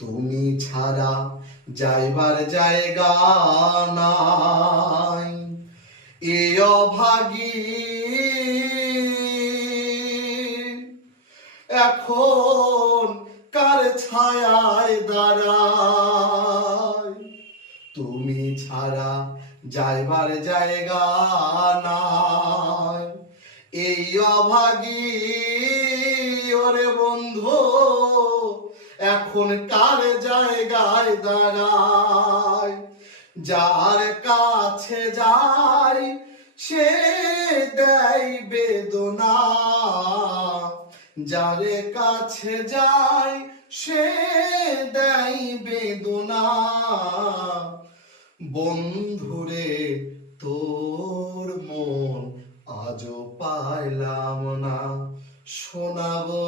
তুমি ছাড়া যাইবার জায়গা নাই, এ অভাগী এখন কার ছায়ায় দাঁড়ায়। তুমি ছাড়া যাইবার জায়গা নাই, এই অভাগী ওরে বন্ধু এখন কার জায়গায় দাঁড়ায়। যার কাছে যাই সে দেয় বেদনা, যার কাছে যাই সে দেয় বেদনা। বন্ধুরে তোর মন আজও পাইলাম না, শোনাবো